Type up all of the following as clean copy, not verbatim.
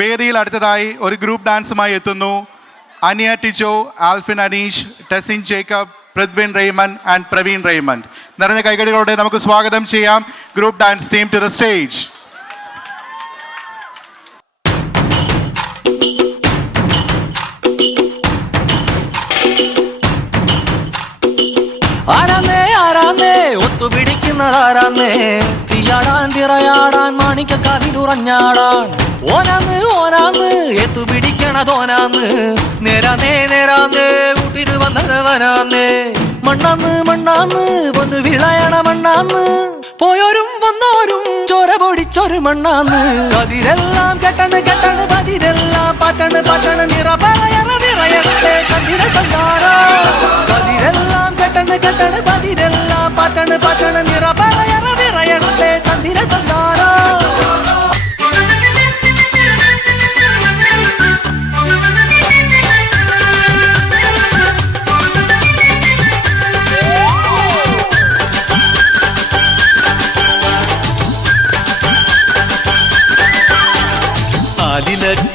വേദിയിൽ അടുത്തതായി ഒരു ഗ്രൂപ്പ് ഡാൻസുമായി എത്തുന്നു. Aniya Tijo, Alfin Aneesh, Tesin Jacob, Prithvin Raymon and Praveen Raymon. നിറഞ്ഞ കൈകടികളോടെ നമുക്ക് സ്വാഗതം ചെയ്യാം group dance team to the stage. ഒത്തുപിടിക്കുന്നതാരാന്നേ തീയാടാൻ തിറയാടാൻ മാണിക്കക്കാവിലുറഞ്ഞാടാൻ ഓനാന്ന് ഓനാന്ന് എത്തുപിടിക്കണതോനാന്ന് നേരാന്നേ നേരാന്നേ കൂട്ടിന് വന്നവനാന്നേ മണ്ണാന്ന് മണ്ണാന്ന് പൊന്നു വിളയണ മണ്ണാന്ന് പോയോരും വന്നോരും ചോര പൊടിച്ചൊരു മണ്ണാന്ന് അതിരെല്ലാം കെട്ടണ് കെട്ടണ് പതിരെല്ലാം പാറ്റണ് പാറ്റണ് നിറയണേ കണ്ടിര തന്നാരോ അതിരെല്ലാം കെട്ടണ് കെട്ടണ് പതിരെല്ലാം പാറ്റണ് പാറ്റണ് നിറയണേ കണ്ടിര തന്നാരോ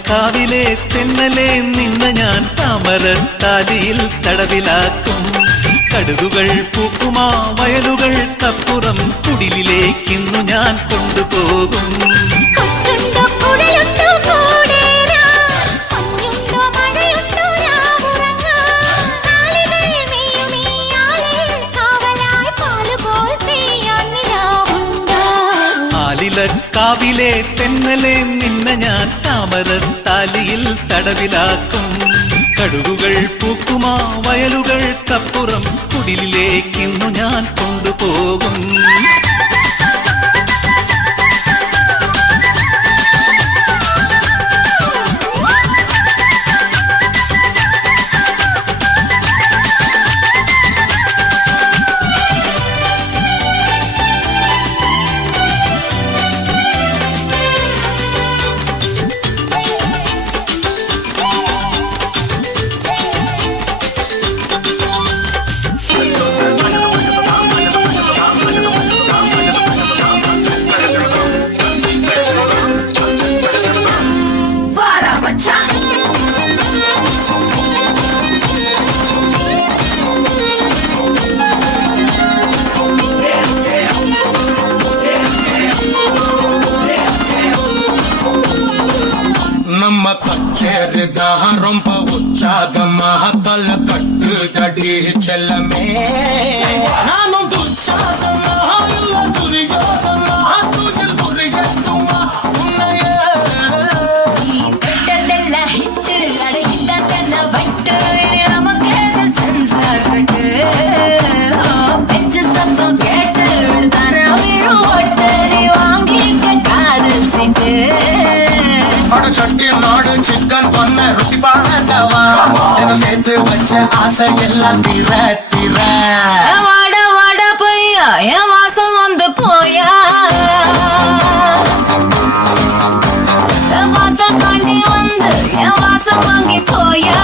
കാവിലെ തെന്നലെ നിന്ന ഞാൻ താമരത്താലിയിൽ തടവിലാക്കും കടുകുകൾ പൂക്കുമാ വയലുകൾക്കപ്പുറം കുടിലിലേക്കിന്നു ഞാൻ കൊണ്ടുപോകും കാവിലെ തെന്നലെ നിന്ന ഞാൻ താമരത്താലിയിൽ തടവിലാക്കും കടുകുകൾ പൂക്കുമാ വയലുകൾക്കപ്പുറം കുടിലിലേക്കിന്നു ഞാൻ കൊണ്ടുപോകും கச்சேரிதான் ரொம்ப உற்சாகமாக தல கட்டுதடி செல்லமே நானும் துச்சாகமாக துரியோகமாக துயில் புரியட்டுமா உன்னையே கட்டதெல்லாம் ஹிட்டு அடையிட்டதெல்லாம் வட்டு நமக்கு சென்சார் கட்டு பெஞ்சு சத்தம் கேட்டு விடுதான விழு ஓட்டு நீ வாங்கிக்க காதல் சீட்டு சட்டி நாடு சிக்கன் பண்ண ருசி பார்க்கவா சேர்த்து வச்ச ஆசை எல்லாம் தீர தீர வாட வாட பையா என் வாசம் வந்து போயா வாசம் தாண்டி வந்து என் வாசம் வாங்கி போயா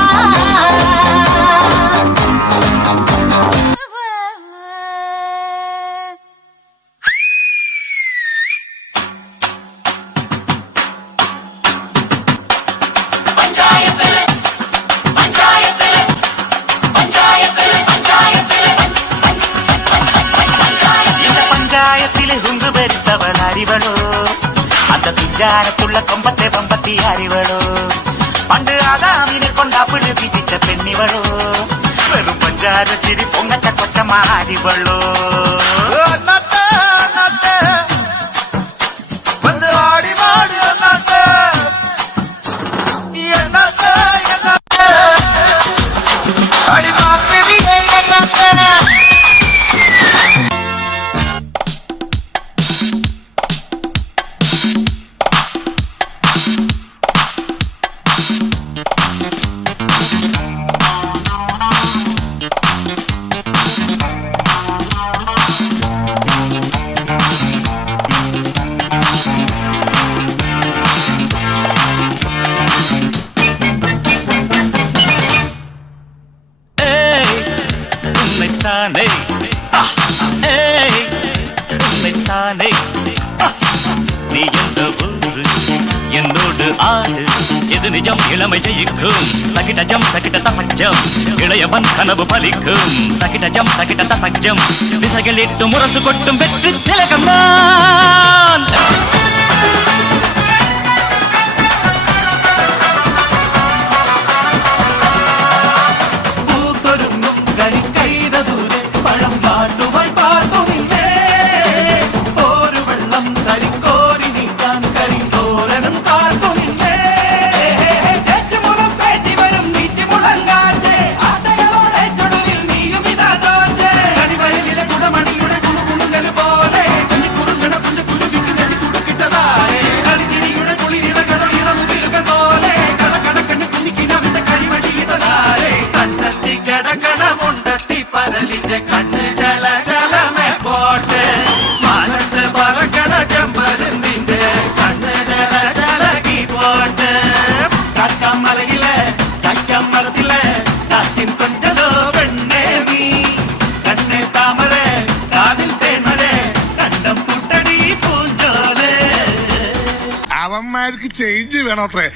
அந்த துஞ்சாரத்துள்ள கொம்பத்தை பம்பத்தி அறிவளோ பண்டு ஆதாமினை கொண்டாப்பிடு விதித்த பெண்ணிவளோ வெறும் பஞ்சார சிரி பொங்கச்ச கொச்சமா அறிவளோ வந்து ஆடி மாடி அடி மாப்பி உன்னைத்தானே உன்னைத்தானே நீ எந்த ஊரு என்னோடு ஆடு எது நிஜம் இளமை ஜெயிக்கும் தகிடஜம் தகிட தபஜம் இளையவன் கனவு பலிக்கும் தகிடஜம் தகிட தபஜம் விசைகளிட்டு முரசு கொட்டும் வெற்றி திலகம்தான் കണ്ണ് ജല ജലമേ പോട്ടെ മാനത്ത് പറക്കണ ചെമ്പരുന്നിന്റെ കണ്ണ് ജല ജലകി പോട്ടെ കാക്കമലയിലെ കാക്കമരത്തിലെ കാറ്റിൻ കൊഞ്ചലോ പെണ്ണേ നീ കണ്ണേ താമര കാതിൽ തേന്മഴ കണ്ടം പുട്ടടി പൂഞ്ചോലെ അവന്മാർക്ക് ചേഞ്ച് വേണോത്രേ.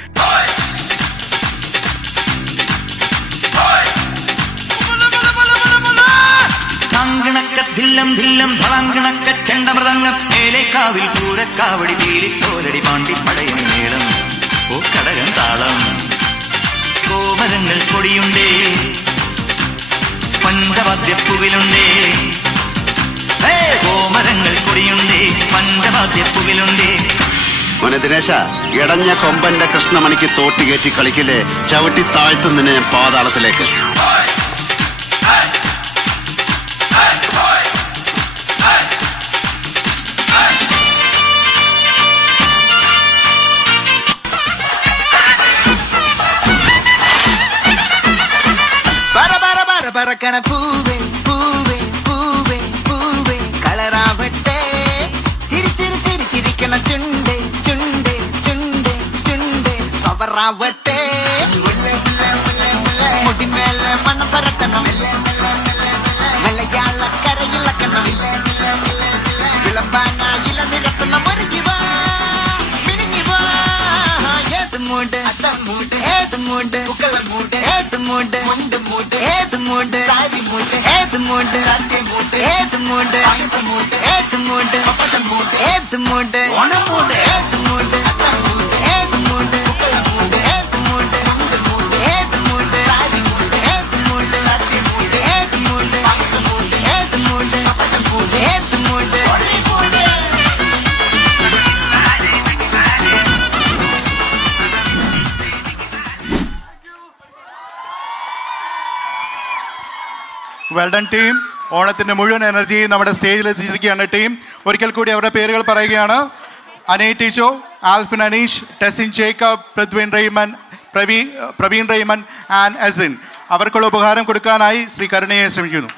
ധില്ലം ധില്ലം ധളാങ്കണക്ക ചെണ്ടമൃതങ്ങ മേലേക്കാവിൽ പൂരക്കാവടി തീലിത്തോലടി പാണ്ടി പടയണി മേളം ഓ കടകൻ താളം കോമരങ്ങൾ കൊടിയുണ്ടേ പഞ്ചവാദ്യപ്പുവിലുണ്ടേ കോമരങ്ങൾ കൊടിയുണ്ടേ പഞ്ചവാദ്യപ്പുവിലുണ്ടേ. മോനെ ദിനേശ, ഇടഞ്ഞ കൊമ്പന്റെ കൃഷ്ണമണിക്ക് തോട്ടി കയറ്റി കളിക്കില്ലേ, ചവിട്ടി താഴ്ത്തുന്നതിനെ പാതാളത്തിലേക്ക്. പറക്കണ പൂവേ പൂവേ പൂവേ പൂവേ കളറാവട്ടെ ചിരി ചിരി ചിരി ചിരിക്കണ ചുണ്ടേ ചുണ്ടേ ചുണ്ടേ ചുണ്ടേ പവറാവട്ടെ മുടിമേലെ മണം പരത്തണം മലയാള കരയിളക്കണം വിളമ്പാനായില നിരത്തണം ഒരുങ്ങിവാ മിനിങ്ങിവാ ഏത് മൂട് ഏത് മൂട് മൂട് ഏത് മൂട് മുണ്ട് മൂട് ഏത് മൂട് സാരി മൂട് ഏത് മൂട് സത്യ മൂട് ഏത് മൂട് മൂട് ഏത് മൂട് മൂട് ഏത് മൂട് ഓണമൂട് ഏത് മൂട് ഏത് മൂട് മൂട് ഏത് മൂട് മൂട് ഏത് മൂട് സാരി മൂട് ഏത് മൂട് സത്യ മൂട് ഏത് മൂട് മൂട് ഏത് മൂട് മൂട് ഏത് മൂട് വെൽ ഡൺ ടീം. ഓണത്തിൻ്റെ മുഴുവൻ എനർജിയും നമ്മുടെ സ്റ്റേജിൽ എത്തിച്ചിരിക്കുകയാണ് ടീം. ഒരിക്കൽ കൂടി അവരുടെ പേരുകൾ പറയുകയാണ്: അനേ ടീച്ചോ, ആൽഫിൻ അനീഷ്, ടെസിൻ ജേക്കബ്, പ്രവീൺ റെയ്മൻ ആൻഡ് എസിൻ. അവർക്കുള്ള ഉപഹാരം കൊടുക്കാനായി ശ്രീ കരുണയെ ശ്രമിക്കുന്നു.